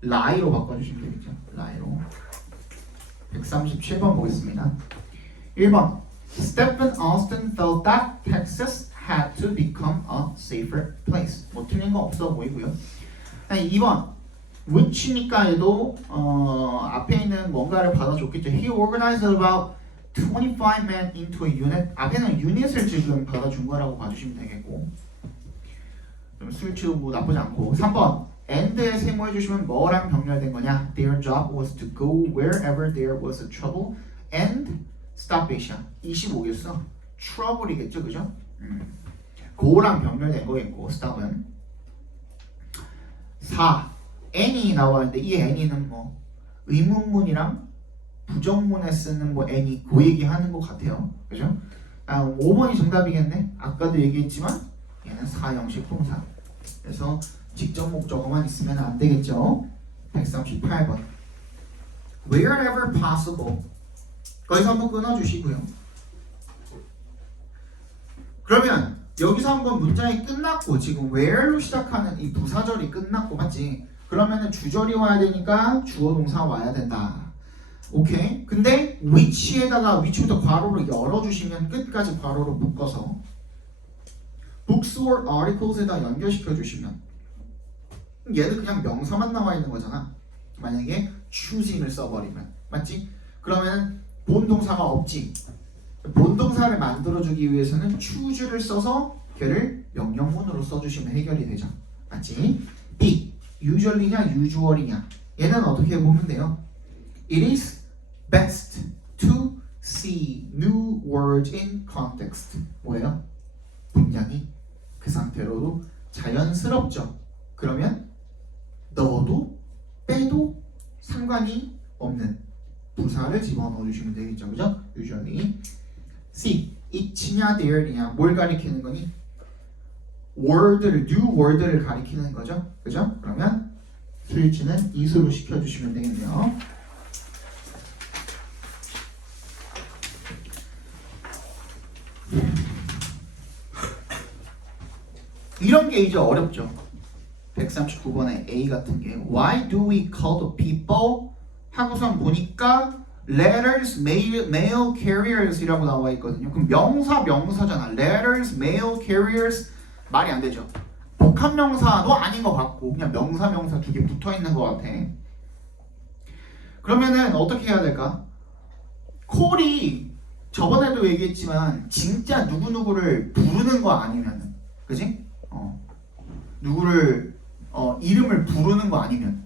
lie로 바꿔주시면 되겠죠. lie로 137번 보겠습니다. 1번 Stephen Austin felt that Texas had to become a safer place. 뭐 틀린 거 없어 보이고요. 2번 which니까 얘도 앞에 있는 뭔가를 받아줬겠죠. He organized about 25 men into a unit. 앞에는 유닛을 지금 받아준 거라고 봐주시면 되겠고 좀 술치우고 나쁘지 않고 3번 and에 세모해 주시면 뭐랑 병렬된 거냐. Their job was to go wherever there was a trouble and stop Asia. 25겠어. trouble이겠죠, 그죠? go랑 병렬된 거겠고 stop은 4. any 나와있는데 이 any는 뭐 의문문이랑 부정문에 쓰는 뭐 any 그 얘기 하는 것 같아요. 그죠? 5번이 정답이겠네. 아까도 얘기했지만 얘는 사형식 동사. 그래서 직접 목적어만 있으면 안 되겠죠. 138번 wherever possible 거기서 한번 끊어주시고요. 그러면 여기서 한번 문장이 끝났고 지금 where로 시작하는 이 부사절이 끝났고 맞지? 그러면은 주절이 와야 되니까 주어 동사 와야 된다. 오케이? 근데 which에다가 which부터 괄호를 열어주시면 끝까지 괄호로 묶어서 books or articles에다 연결시켜 주시면 얘는 그냥 명사만 나와 있는 거잖아. 만약에 choosing을 써버리면 맞지? 그러면 본동사가 없지. 본동사를 만들어주기 위해서는 choose를 써서 걔를 명령문으로 써주시면 해결이 되죠. 맞지? B. usually냐 usual이냐 얘는 어떻게 보면 돼요? It is best to see new words in context. 뭐예요? 문장이 그 상태로도 자연스럽죠. 그러면 넣어도 빼도 상관이 없는 부사를 집어넣어 주시면 되겠죠. 그죠? usually. C. it냐 there냐 뭘 가리키는 거니? word를 new word를 가리키는 거죠. 그죠? 그러면 스위치는 이수로 시켜주시면 되겠네요. 이런 게 이제 어렵죠. 139번에 A 같은 게 Why do we call the people 하고선 보니까 letters, mail carriers 이라고 나와 있거든요. 그럼 명사잖아. letters, mail carriers 말이 안 되죠. 복합명사도 아닌 것 같고 그냥 명사 두 개 붙어 있는 것 같아. 그러면은 어떻게 해야 될까? 콜이 저번에도 얘기했지만 진짜 누구누구를 부르는 거 아니면은 그지? 누구를 이름을 부르는 거 아니면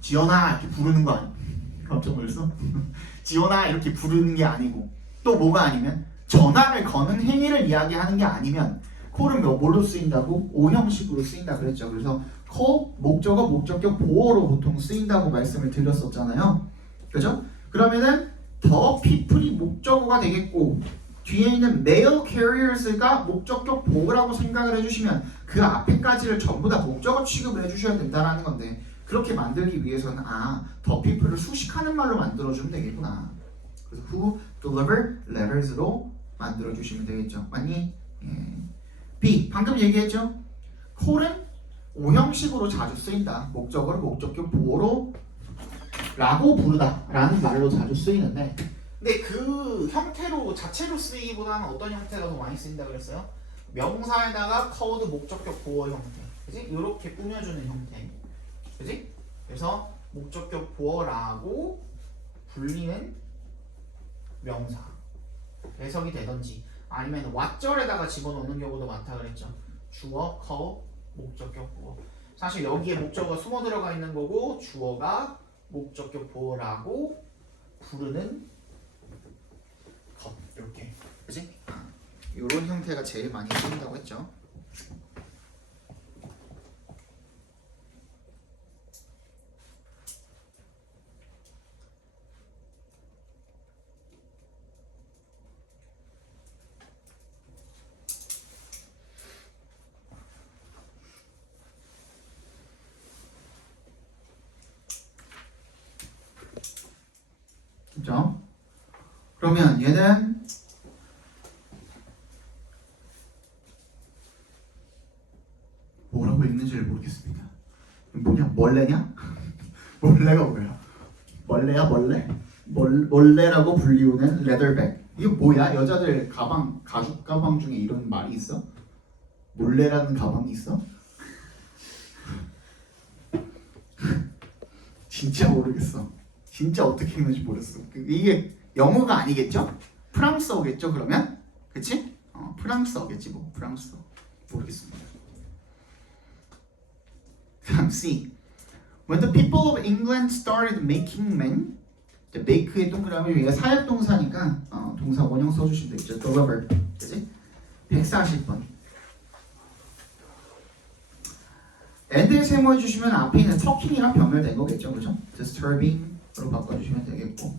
지연아 이렇게 부르는 거 아니? 깜짝 놀랐어? 지연아 이렇게 부르는 게 아니고 또 뭐가 아니면 전화를 거는 행위를 이야기하는 게 아니면 call은 뭘로 쓰인다고? 오형식으로 쓰인다 그랬죠. 그래서 call 목적어 목적격 보어로 보통 쓰인다고 말씀을 드렸었잖아요. 그죠? 그러면은 the people이 목적어가 되겠고 뒤에 있는 mail carriers가 목적격 보어라고 생각을 해주시면 그 앞에까지를 전부 다 목적어 취급을 해주셔야 된다라는 건데 그렇게 만들기 위해서는 the people을 수식하는 말로 만들어주면 되겠구나. 그래서 who deliver letters로 만들어주시면 되겠죠. 맞니? 예. B. 방금 얘기했죠? call은 오형식으로 자주 쓰인다. 목적어를 목적격 보어로 라고 부르다 라는 말로 자주 쓰이는데 근데 그 형태로 자체로 쓰이기보다는 어떤 형태가 더 많이 쓰인다 그랬어요? 명사에다가 called 목적격 보어 형태 그지? 이렇게 꾸며주는 형태 그지? 그래서 목적격 보어라고 불리는 명사 해석이 되던지 아니면 왓절에다가 집어넣는 경우도 많다 그랬죠. 주어, call, 목적격 보어. 사실 여기에 목적어가 숨어 들어가 있는 거고 주어가 목적격 보어라고 부르는 것 이렇게 그지? 이런 형태가 제일 많이 쓰인다고 했죠. 그죠? 그러면 얘는 뭐라고 읽는지를 모르겠습니다. 뭐냐? 멀레냐? 멀레가 뭐야? 멀레야 멀레? 멀레라고 불리우는 레더백. 이거 뭐야? 여자들 가방, 가죽 가방 중에 이런 말이 있어? 몰레라는 가방이 있어? 진짜 모르겠어. 진짜 어떻게 읽는지 모르겠어. 이게 영어가 아니겠죠? 프랑스어겠죠 그러면? 그치? 프랑스어겠지 뭐 프랑스어. 모르겠습니다. 다음 C. When the people of England started making men make의 동그라미 얘가 사역동사니까 동사 원형 써주시면 되겠죠. deliver 그치? 140번 and를 세모해 주시면 앞에 있는 talking이랑 병렬된 거겠죠. 그죠? disturbing으로 바꿔주시면 되겠고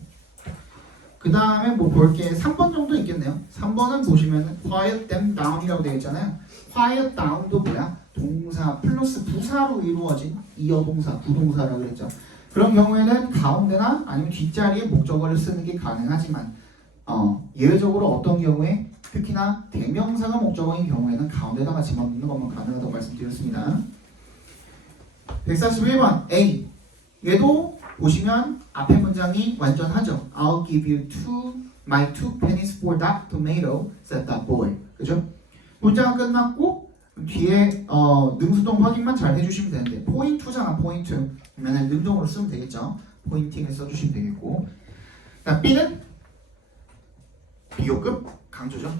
그 다음에 뭐 볼게 3번 정도 있겠네요. 3번은 보시면 quiet them down이라고 되어 있잖아요. quiet down도 뭐야? 동사 플러스 부사로 이루어진 이어동사, 부동사라고 그랬죠. 그런 경우에는 가운데나 아니면 뒷자리에 목적어를 쓰는 게 가능하지만 예외적으로 어떤 경우에 특히나 대명사가 목적어인 경우에는 가운데다가 집어넣는 것만 가능하다고 말씀드렸습니다. 141번 A. 얘도 보시면 앞에 문장이 완전하죠. I'll give you my two pennies for that tomato, said that boy. 그죠? 문장은 끝났고 뒤에 능수동 확인만 잘 해주시면 되는데 point to잖아. point to. 그러면 능동으로 쓰면 되겠죠. pointing을 써주시면 되겠고 그다음 B는 비교급 강조죠.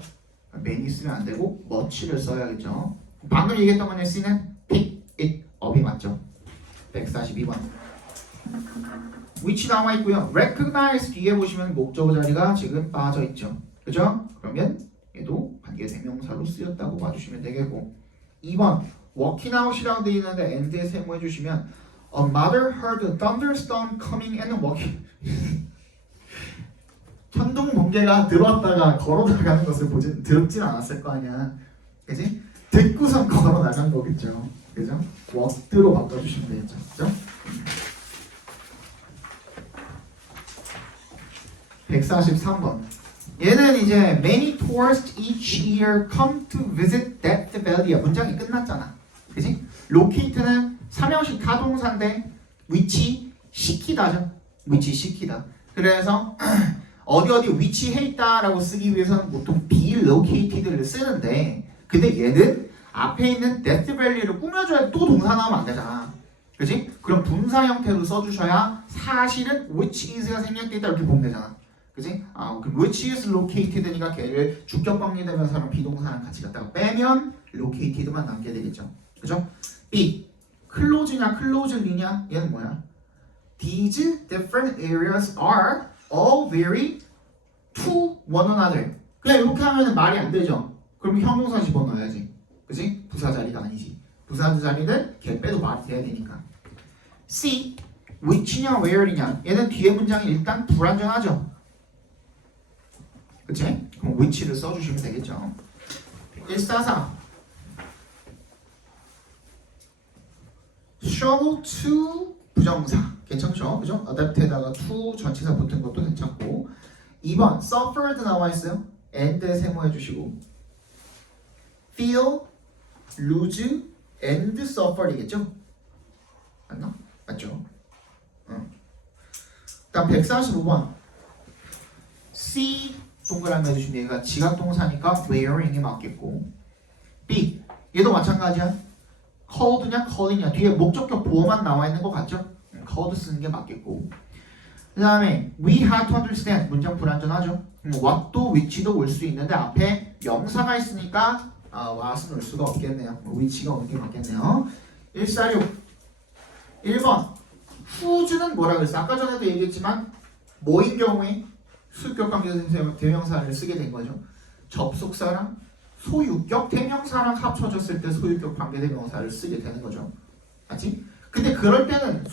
many 쓰면 안 되고 much를 써야겠죠. 방금 얘기했던 거는 C는 pick it up이 맞죠. 142번 which 나와 있고요. recognize 뒤에 보시면 목적어 자리가 지금 빠져 있죠. 그죠? 그러면 얘도 관계 대명사로 쓰였다고 봐주시면 되겠고 2번 walking out이라고 되어 있는데 and에 세모해 주시면 a mother heard a thunderstorm coming and walking 천둥 번개가 들어왔다가 걸어 나가는 것을 들었진 않았을 거 아니야. 그지? 듣고선 걸어 나간 거겠죠. 그죠? walked로 바꿔주시면 되겠죠. 그죠? 143번 얘는 이제 many tourists each year come to visit Death Valley야. 문장이 끝났잖아. 그지? locate는 삼형식 타동사인데 위치 시키다죠. 위치 시키다. 그래서 어디 위치해 있다라고 쓰기 위해서는 보통 be located를 쓰는데 근데 얘는 앞에 있는 Death Valley를 꾸며줘야 또 동사 나오면 안 되잖아. 그지? 그럼 분사 형태로 써주셔야 사실은 which is가 생략돼 있다 이렇게 보면 되잖아. 그지? 그럼 which is located니까 걔를 주격 관계대명사랑 비동사랑 같이 갖다가 빼면 located만 남게 되겠죠. 그죠? B. close냐 closely냐 얘는 뭐야? These different areas are all very to one another. 그냥 이렇게 하면 말이 안 되죠. 그럼 형용사 집어넣어야지. 그지? 부사 자리가 아니지. 부사 자리는 걔 빼도 말이 돼야 되니까. C which냐 where이냐 얘는 뒤에 문장이 일단 불완전하죠. 그치? 그럼 which를 써주시면 되겠죠. 144 struggle to 부정사 괜찮죠? 그죠? adapt에다가 to 전치사 붙은 것도 괜찮고 2번 suffered 나와 있어요. and 세모해 주시고 feel, lose, and suffer이겠죠? 맞나? 맞죠? 그다음 145번 C 동그라미 해주시면 얘가 지각동사니까 wearing이 맞겠고 B 얘도 마찬가지야. called냐 calling이냐 뒤에 목적격 보어만 나와 있는 것 같죠? called 쓰는 게 맞겠고 그 다음에 we had to understand 문장 불완전하죠? what도 which도 올 수 있는데 앞에 명사가 있으니까 what은 올 수가 없겠네요. which가 오는 게 맞겠네요. 146 1번 who's는 뭐라 그랬어? 아까 전에도 얘기했지만 뭐인 경우에 수격 관계 대명사를 쓰게 된 거죠. 접속사랑 소유격 대명사랑 합쳐졌을 때 소유격 관계 대명사를 쓰게 되는 거죠. 맞지? 근데 그럴 때는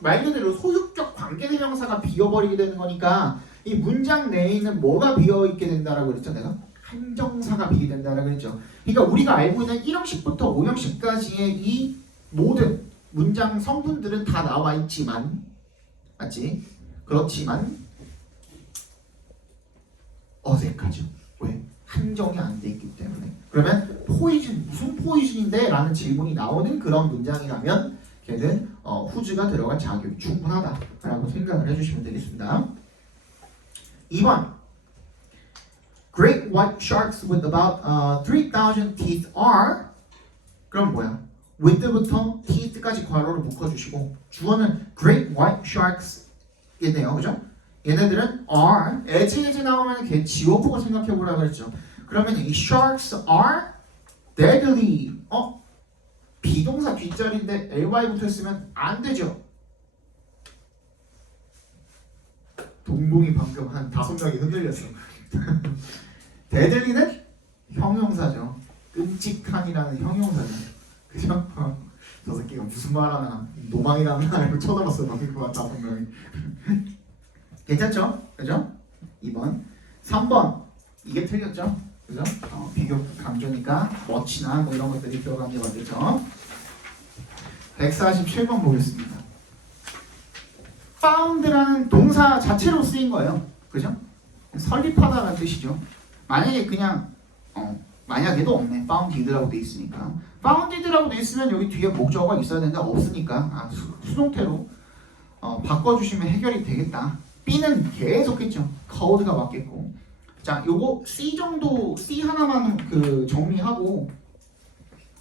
말 그대로 소유격 관계 대명사가 비어버리게 되는 거니까 이 문장 내에 있는 뭐가 비어있게 된다라고 그랬죠 내가? 한정사가 비게 된다라고 그랬죠. 그러니까 우리가 알고 있는 1형식부터 5형식까지의 이 모든 문장 성분들은 다 나와 있지만 맞지? 그렇지만 어색하죠. 왜? 한정이 안 돼 있기 때문에. 그러면 포이즌 무슨 포이즌인데? 라는 질문이 나오는 그런 문장이라면 걔는 후즈가 들어간 자격이 충분하다라고 생각을 해주시면 되겠습니다. 2번 Great white sharks with about 3,000 teeth are 그럼 뭐야? with부터 teeth까지 괄호를 묶어주시고 주어는 great white sharks 얘네요. 그죠? 얘네들은 are as 나오면 걔 지워보고 생각해보라 그랬죠. 그러면 이 sharks are deadly 비동사 뒷자리인데 ly 붙어있으면 안 되죠. 동공이 방금 한 5명이 흔들렸어. deadly는 형용사죠. 끔찍한이라는 형용사죠. 그죠? 저 새끼가 무슨 말 하나 노망이라는 말을 쳐다봤어. 방금 5명이. 괜찮죠? 그죠? 2번 3번 이게 틀렸죠? 그죠? 비교 강조니까 멋이나 뭐 이런 것들이 들어간 게 맞겠죠? 147번 보겠습니다. found라는 동사 자체로 쓰인 거예요. 그죠? 설립하다라는 뜻이죠. 만약에 그냥 만약에도 없네. founded라고 돼 있으니까 founded라고 돼 있으면 여기 뒤에 목적어가 있어야 되는데 없으니까 수동태로 바꿔주시면 해결이 되겠다. B는 계속했죠. called가 맞겠고 자 요거 C 정도 C 하나만 정리하고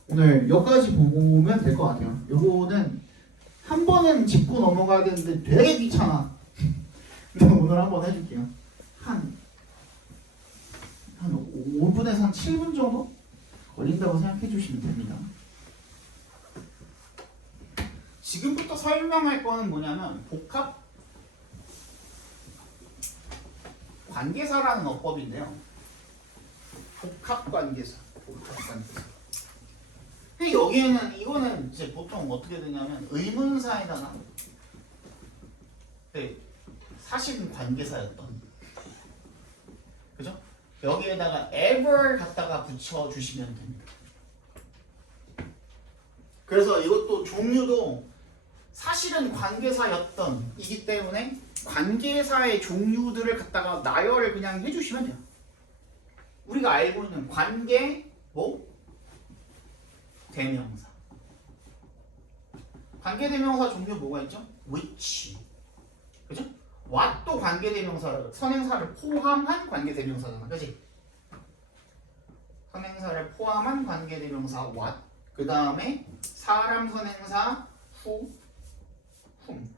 오늘 여기까지 보면 될 것 같아요. 요거는 한 번은 짚고 넘어가야 되는데 되게 귀찮아. 근데 오늘 한번 해줄게요. 한 5분에서 한 7분 정도 걸린다고 생각해 주시면 됩니다. 지금부터 설명할 거는 뭐냐면 복합 관계사라는 어법인데요. 복합 관계사. 근데 여기에는 이거는 이제 보통 어떻게 되냐면 의문사에다가 사실은 관계사였던 그죠? 여기에다가 ever 갖다가 붙여주시면 됩니다. 그래서 이것도 종류도 사실은 관계사였던 이기 때문에 관계사의 종류들을 갖다가 나열을 그냥 해주시면 돼요. 우리가 알고 있는 관계 대명사. 관계 대명사 종류 뭐가 있죠? which. 그죠? what도 관계 대명사라고 선행사를 포함한 관계 대명사잖아. 그지? 선행사를 포함한 관계 대명사 what. 그 다음에 사람 선행사 who, whom.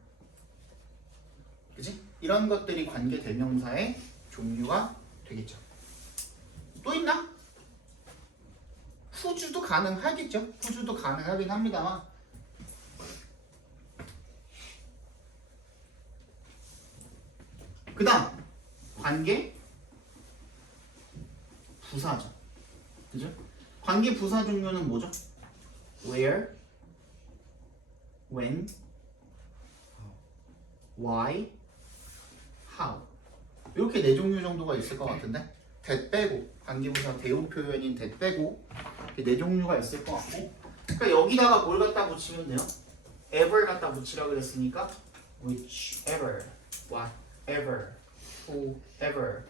그지? 이런 것들이 관계 대명사의 종류가 되겠죠. 또 있나? 후주도 가능하겠죠. 후주도 가능하긴 합니다만 그 다음 관계 부사죠. 그죠? 관계 부사 종류는 뭐죠? where, when, why, how. 이렇게 네 종류 정도가 있을 것 같은데 that 빼고 관계 부사 대우 표현인 that 빼고 이렇게 네 종류가 있을 것 같고 그러니까 여기다가 뭘 갖다 붙이면 돼요? ever 갖다 붙이라 그랬으니까 whichever, whatever, whoever,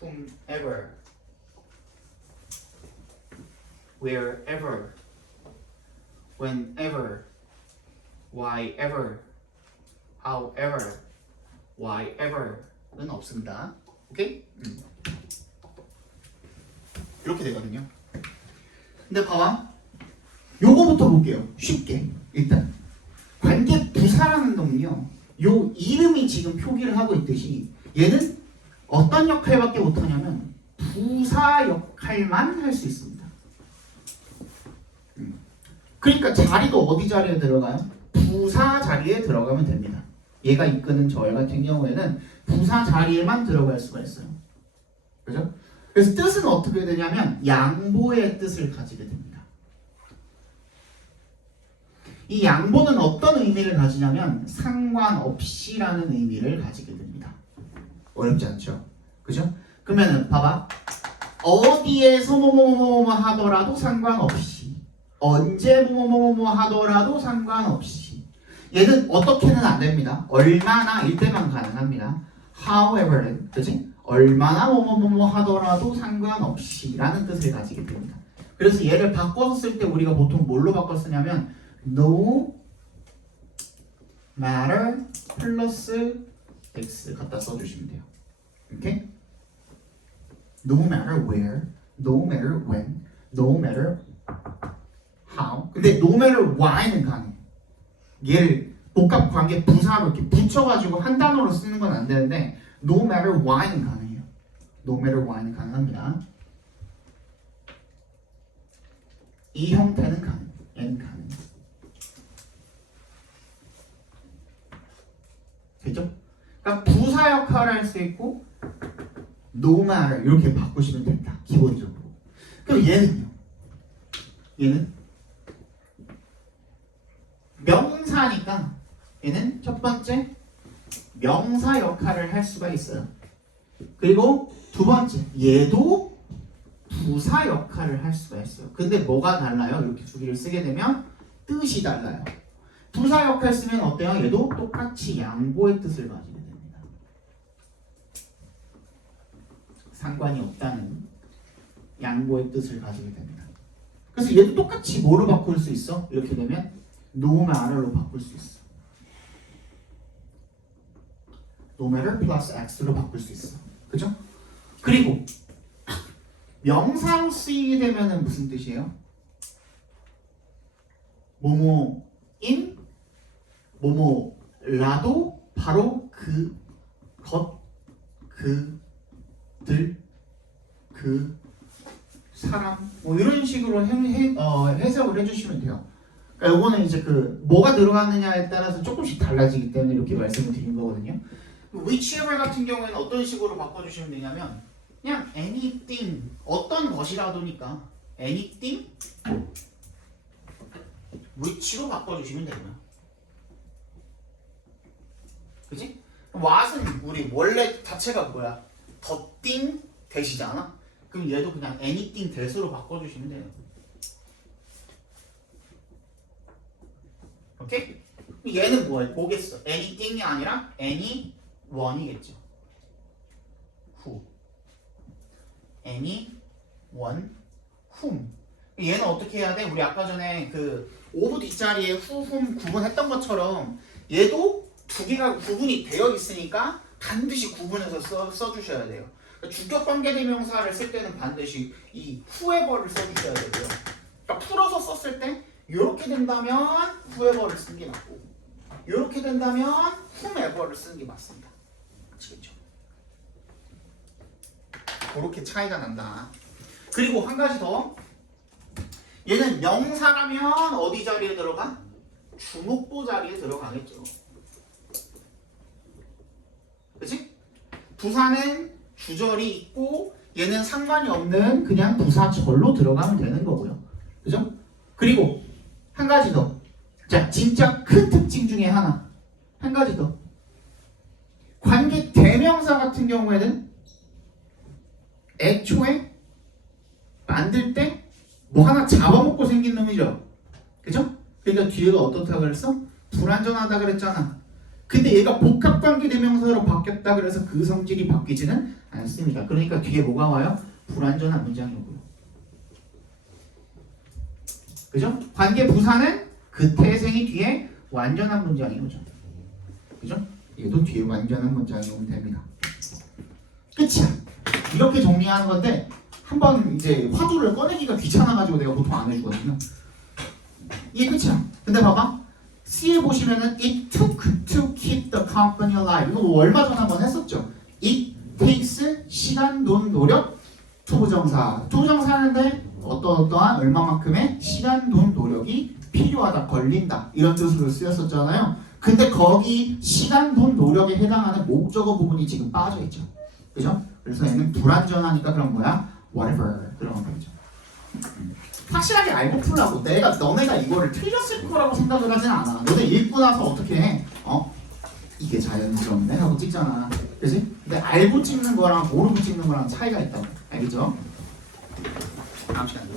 whomever, wherever, whenever, whyever, however, whyever는 없습니다. 오케이? 이렇게 되거든요. 근데 봐봐. 요거부터 볼게요. 쉽게. 일단 관계 부사라는 놈은요. 요 이름이 지금 표기를 하고 있듯이 얘는 어떤 역할밖에 못하냐면 부사 역할만 할 수 있습니다. 그러니까 자리도 어디 자리에 들어가요? 부사 자리에 들어가면 됩니다. 얘가 이끄는 절 같은 경우에는 부사 자리에만 들어갈 수가 있어요. 그죠? 그래서 뜻은 어떻게 되냐면 양보의 뜻을 가지게 됩니다. 이 양보는 어떤 의미를 가지냐면 상관없이라는 의미를 가지게 됩니다. 어렵지 않죠? 그죠? 그러면은 봐봐. 어디에서 뭐뭐뭐 하더라도 상관없이 언제 뭐뭐뭐 하더라도 상관없이 얘는 어떻게는 안 됩니다. 얼마나 일 때만 가능합니다. however는 그치? 얼마나 뭐뭐뭐 하더라도 상관없이 라는 뜻을 가지게 됩니다. 그래서 얘를 바꿔서 쓸 때 우리가 보통 뭘로 바꿔 쓰냐면 no matter 플러스 x 갖다 써주시면 돼요. 오케이? No matter where, no matter when, no matter how. 근데 no matter why는 가능해. 얘를 복합 관계 부사로 이렇게 붙여가지고 한 단어로 쓰는 건 안 되는데 no matter why는 가능해요. no matter why는 가능합니다. 이 형태는 가능. 얘는 가능. 됐죠? 그러니까 부사 역할을 할 수 있고 no matter 이렇게 바꾸시면 된다. 기본적으로. 그럼 얘는요? 얘는 명사니까 얘는 첫 번째 명사 역할을 할 수가 있어요. 그리고 두 번째 얘도 부사 역할을 할 수가 있어요. 근데 뭐가 달라요? 이렇게 두 개를 쓰게 되면 뜻이 달라요. 부사 역할 쓰면 어때요? 얘도 똑같이 양보의 뜻을 가지게 됩니다. 상관이 없다는 양보의 뜻을 가지게 됩니다. 그래서 얘도 똑같이 뭐로 바꿀 수 있어? 이렇게 되면 no matter로 바꿀 수 있어. no matter 플러스 x로 바꿀 수 있어. 그죠? 그리고 명사로 쓰이게 되면은 무슨 뜻이에요? 뭐뭐인 뭐뭐라도 바로 그 것, 그들, 그 사람 뭐 이런 식으로 해석을 해주시면 돼요. 그러니까 이거는 이제 그 뭐가 들어갔느냐에 따라서 조금씩 달라지기 때문에 이렇게 말씀을 드린 거거든요. whichever 같은 경우에는 어떤 식으로 바꿔주시면 되냐면 그냥 anything 어떤 것이라도니까 anything which로 바꿔주시면 되고요. 그치? what은 우리 원래 자체가 뭐야? the thing that이잖아. 그럼 얘도 그냥 anything that으로 바꿔주시면 돼요. 오케이? 얘는 뭐겠어? anything이 아니라 anyone이겠죠. who anyone whom 얘는 어떻게 해야 돼? 우리 아까 전에 그 of 뒷자리에 who whom 구분했던 것처럼 얘도 두 개가 구분이 되어 있으니까 반드시 구분해서 써주셔야 돼요. 그러니까 주격 관계대명사를 쓸 때는 반드시 이 whoever를 써주셔야 되고요. 그러니까 풀어서 썼을 때 이렇게 된다면 whoever를 쓰는 게 맞고 이렇게 된다면 whomever를 쓰는 게 맞습니다. 아시겠죠? 그렇게 차이가 난다. 그리고 한 가지 더. 얘는 명사라면 어디 자리에 들어가? 주목보 자리에 들어가겠죠. 그치? 부사는 주절이 있고 얘는 상관이 없는 그냥 부사절로 들어가면 되는 거고요. 그죠? 그리고 한 가지 더. 자, 진짜 큰 특징 중에 하나. 한 가지 더. 관계 대명사 같은 경우에는 애초에 만들 때 뭐 하나 잡아먹고 생긴 놈이죠. 그죠? 그러니까 뒤에가 어떻다 그랬어? 불완전하다 그랬잖아. 근데 얘가 복합관계 대명사로 바뀌었다 그래서 그 성질이 바뀌지는 않습니다. 그러니까 뒤에 뭐가 와요? 불완전한 문장이 오고요. 그죠? 관계 부사는 그 태생이 뒤에 완전한 문장이 오죠. 그죠? 얘도 뒤에 완전한 문장이 오면 됩니다. 끝이야. 이렇게 정리하는 건데 한번 이제 화두를 꺼내기가 귀찮아가지고 내가 보통 안 해주거든요. 이게 끝이야. 근데 봐봐. C에 보시면은 it took to keep the company alive. 이거 얼마 전에 한번 했었죠. It takes 시간, 돈, 노력, 투부정사. 투부정사 하는데 어떠한 얼마만큼의 시간, 돈, 노력이 필요하다, 걸린다 이런 뜻으로 쓰였었잖아요. 근데 거기 시간, 돈, 노력에 해당하는 목적어 부분이 지금 빠져 있죠. 그죠? 그래서 얘는 불완전하니까 그럼 뭐야? Whatever 그런 거죠. 확실하게 알고 풀라고. 너네가 이거를 틀렸을 거라고 생각을 하진 않아. 너네 읽고 나서 어떻게 해? 이게 자연스럽네 하고 찍잖아. 그지? 근데 알고 찍는 거랑 모르고 찍는 거랑 차이가 있다고. 알겠죠? 다음 시간에.